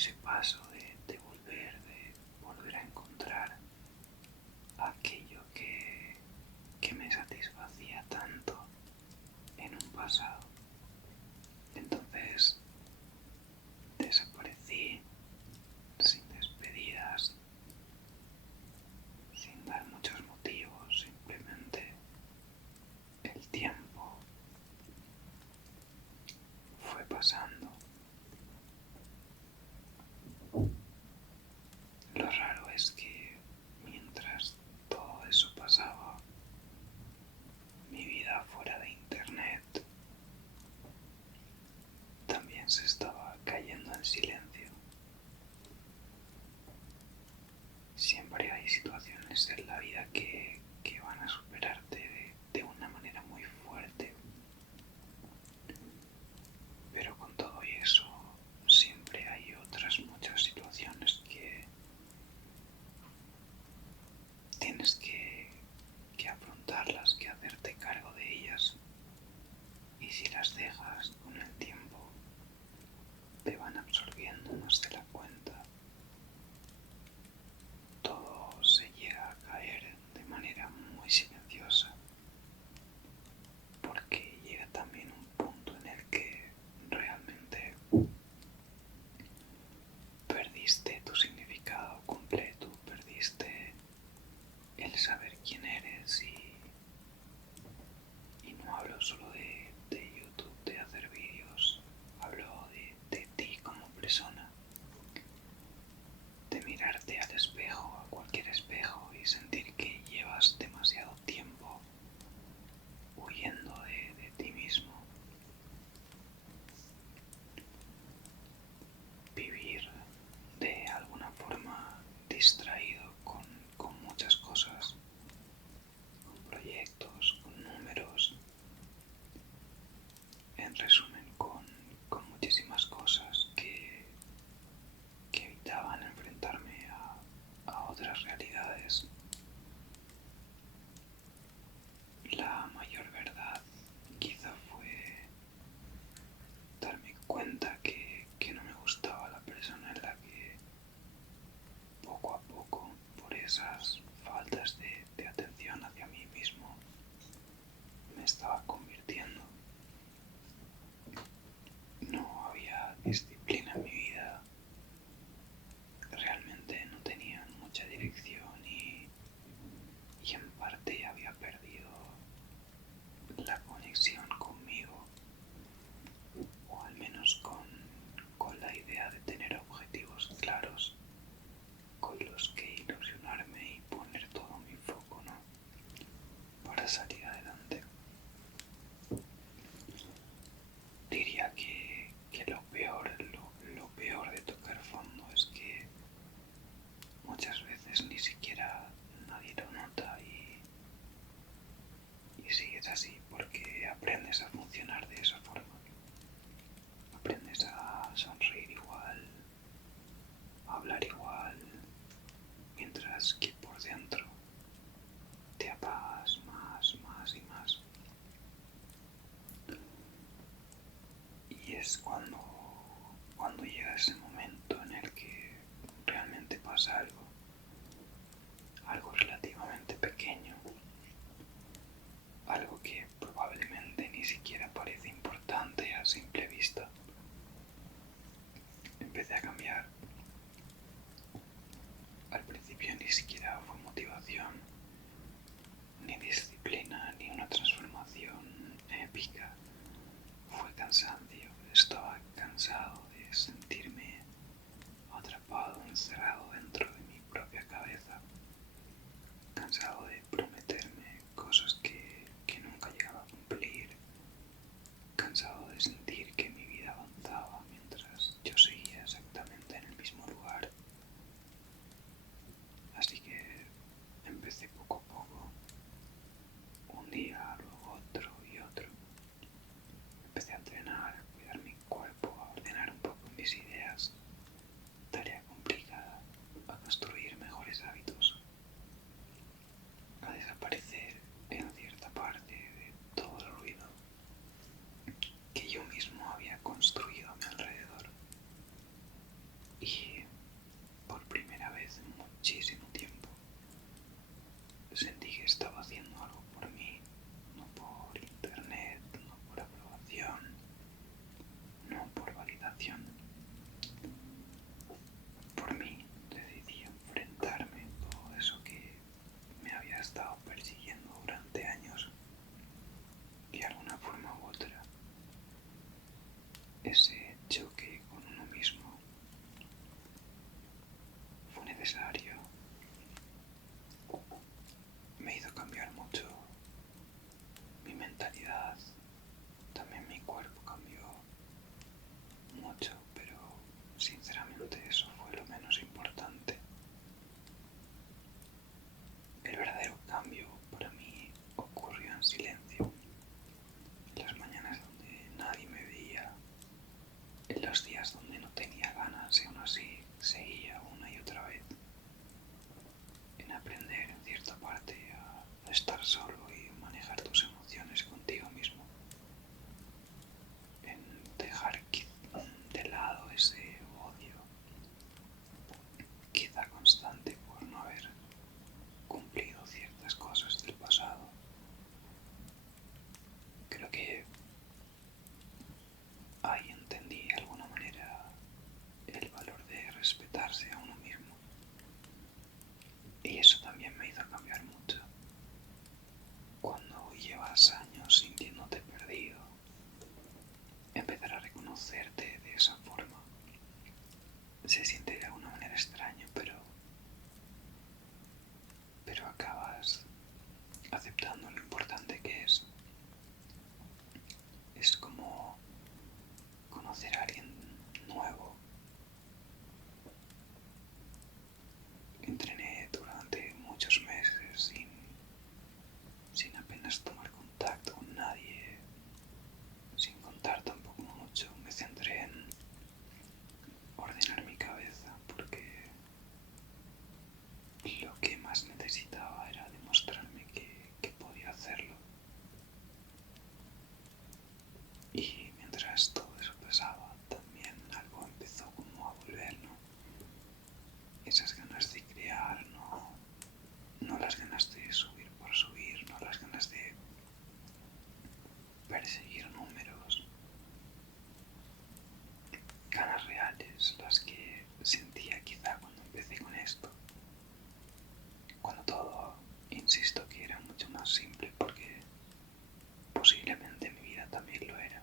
ese paso de volver a encontrar aquello que me satisfacía tanto en un pasado. Entonces desaparecí sin despedidas, sin dar muchos motivos, simplemente el tiempo fue pasando. Lo raro es que mientras todo eso pasaba, mi vida fuera de internet también se estaba cayendo en silencio. Siempre hay situaciones en la vida que van a superarte de una manera muy fuerte, pero con todo y eso siempre hay otras muchas situaciones que tienes que afrontarlas, que hacerte cargo de ellas, y si las dejas con el tiempo te van absorbiendo más de la cuenta. Todo se llega a caer de manera muy silenciosa, porque llega también un punto en el que realmente perdiste tu significado completo, perdiste el saber quién eres, y no hablo solo de YouTube, de hacer vídeos, hablo de ti como persona, de mirarte al espejo, a cualquier espejo, y sentir que llevas demasiado tiempo huyendo de ti mismo. Vivir de alguna forma distraído con muchas cosas, con proyectos, con números, en resumen con muchísimas cosas que evitaban enfrentarme a otras realidades. La mayor verdad quizá fue darme cuenta que no me gustaba la persona en la que poco a poco, por esas faltas de atención hacia mí mismo, me estaba convirtiendo. No había disciplina en mi vida, realmente no tenía mucha dirección, y en parte había perdido la conexión conmigo, o al menos con la idea de tener objetivos claros con los que ilusionarme y poner todo mi foco, ¿no?, para salir adelante. Diría que lo peor de tocar fondo es que muchas veces ni siquiera nadie lo nota, y sigues así porque aprendes a funcionar de esa forma. Aprendes a sonreír igual, a hablar igual, mientras que por dentro te apagas más y más. Y es cuando llega ese momento en el que realmente pasa algo relativamente pequeño, algo que probablemente ni siquiera parece importante a simple vista. Empecé a cambiar. Al principio ni siquiera fue motivación, ni disciplina, ni una transformación épica. Fue cansancio. Estaba cansado de sentirme atrapado, encerrado dentro de mi propia cabeza. Cansado de prometerme cosas que nunca llegaba a cumplir. Cansado de sentir que mi vida avanzaba mientras yo seguía exactamente en el mismo lugar. Así que empecé poco a poco, un día, luego otro y otro. Empecé a entrenar, a cuidar mi cuerpo, a ordenar Y eso también me hizo cambiar mucho. Cuando llevas años sintiéndote perdido, empezar a reconocerte de esa forma se siente de alguna manera extraño, pero acabas aceptando lo importante que es. Es como conocer a alguien nuevo. Entrené durante muchos meses sin apenas tomar contacto con nadie, sin contar tampoco mucho. Me centré en ordenar mi cabeza porque lo que más necesitaba era demostrarme que podía hacerlo. Y mientras todo eso pasaba, también algo empezó como a volver, ¿no? Esas ganas de crear, no las ganas de subir por subir, no las ganas de perseguir números, ganas reales, las que sentía quizá cuando empecé con esto, cuando todo, insisto, que era mucho más simple porque posiblemente mi vida también lo era.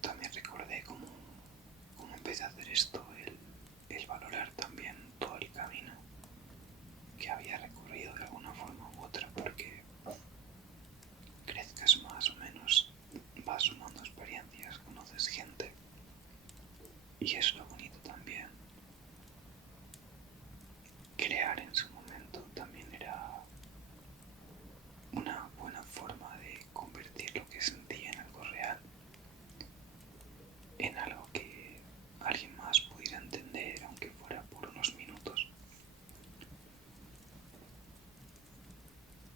También recordé cómo empecé a hacer esto, el valorar también todo el camino que había recorrido de alguna forma u otra, porque crezcas más o menos, vas sumando experiencias, conoces gente, y es lo bonito también. Crear en su momento también era una buena forma de convertir lo que sentía en algo real, en algo que alguien más pudiera entender, aunque fuera por unos minutos.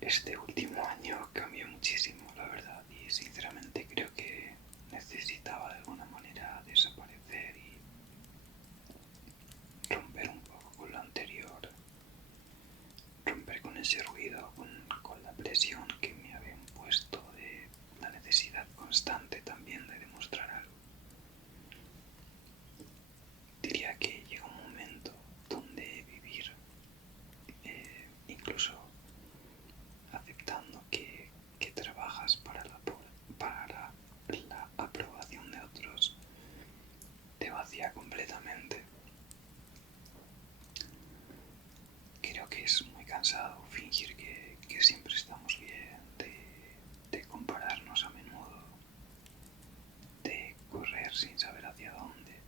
Este último año cambió muchísimo, la verdad, y sinceramente creo que necesitaba de alguna manera desaparecer y romper un poco con lo anterior, romper con ese ruido, con la presión que me había impuesto de la necesidad constante también de demostrar algo. Diría que llega un momento donde vivir, incluso aceptando que trabajas para la aprobación de otros, te vacía completamente. Creo que es muy cansado fingir que siempre estamos bien, de compararnos a menudo, de correr sin saber hacia dónde,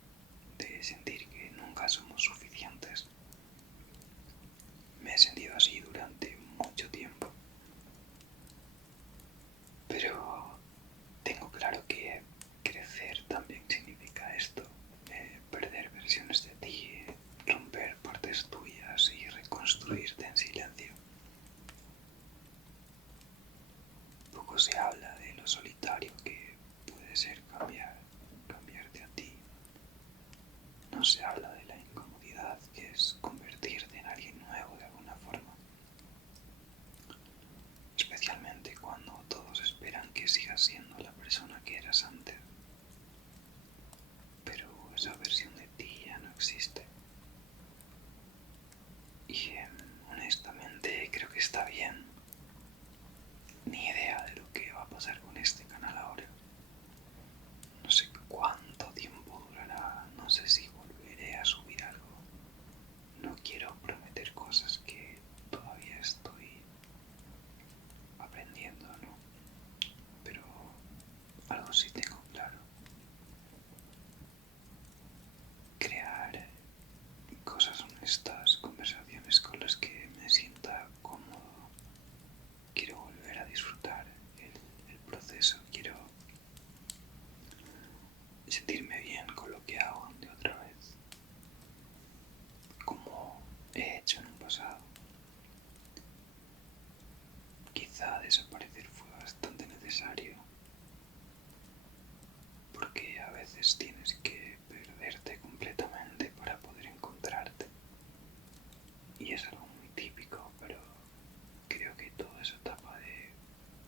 de sentir que nunca somos suficientes. Me he sentido así durante mucho tiempo, pero tengo claro que crecer también significa esto, perder versiones de ti, romper partes tuyas y reconstruirte en silencio. Poco se habla de lo solitario que puede ser cambiarte a ti. No se habla de la incomodidad que es convertirte en alguien nuevo de alguna forma. Especialmente cuando todos esperan que sigas siendo la persona que eras antes. Pero esa versión de ti ya no existe. Y honestamente creo que está bien. Ni idea de lo que va a pasar con este canal ahora. No sé cuánto tiempo durará, no sé si volveré a subir algo. No quiero prometer cosas que todavía estoy aprendiendo, ¿no? Pero algo sí tengo claro. Crear cosas honestas, conversaciones con las que me sienta cómodo. Quiero volver a disfrutar el proceso, quiero sentirme bien con lo que hago de otra vez, como he hecho en un pasado. Quizá desaparecer fue bastante necesario, porque a veces tienes que perderte completamente para poder encontrarte. Y es algo muy típico, pero creo que toda esa etapa de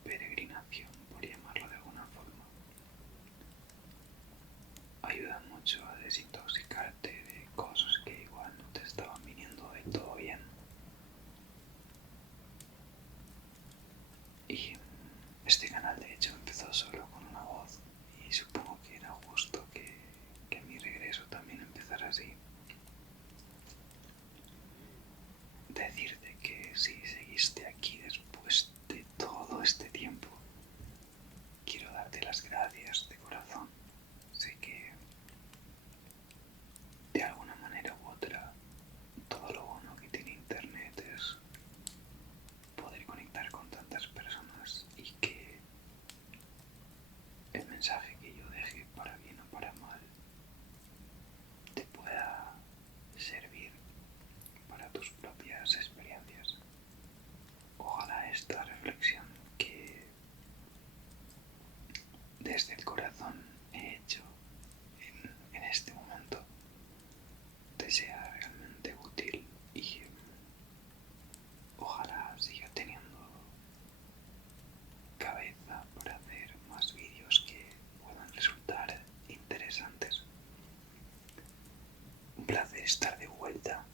peregrinación, por llamarlo de alguna forma, ayuda mucho a desintoxicarte de cosas que igual no te estar de vuelta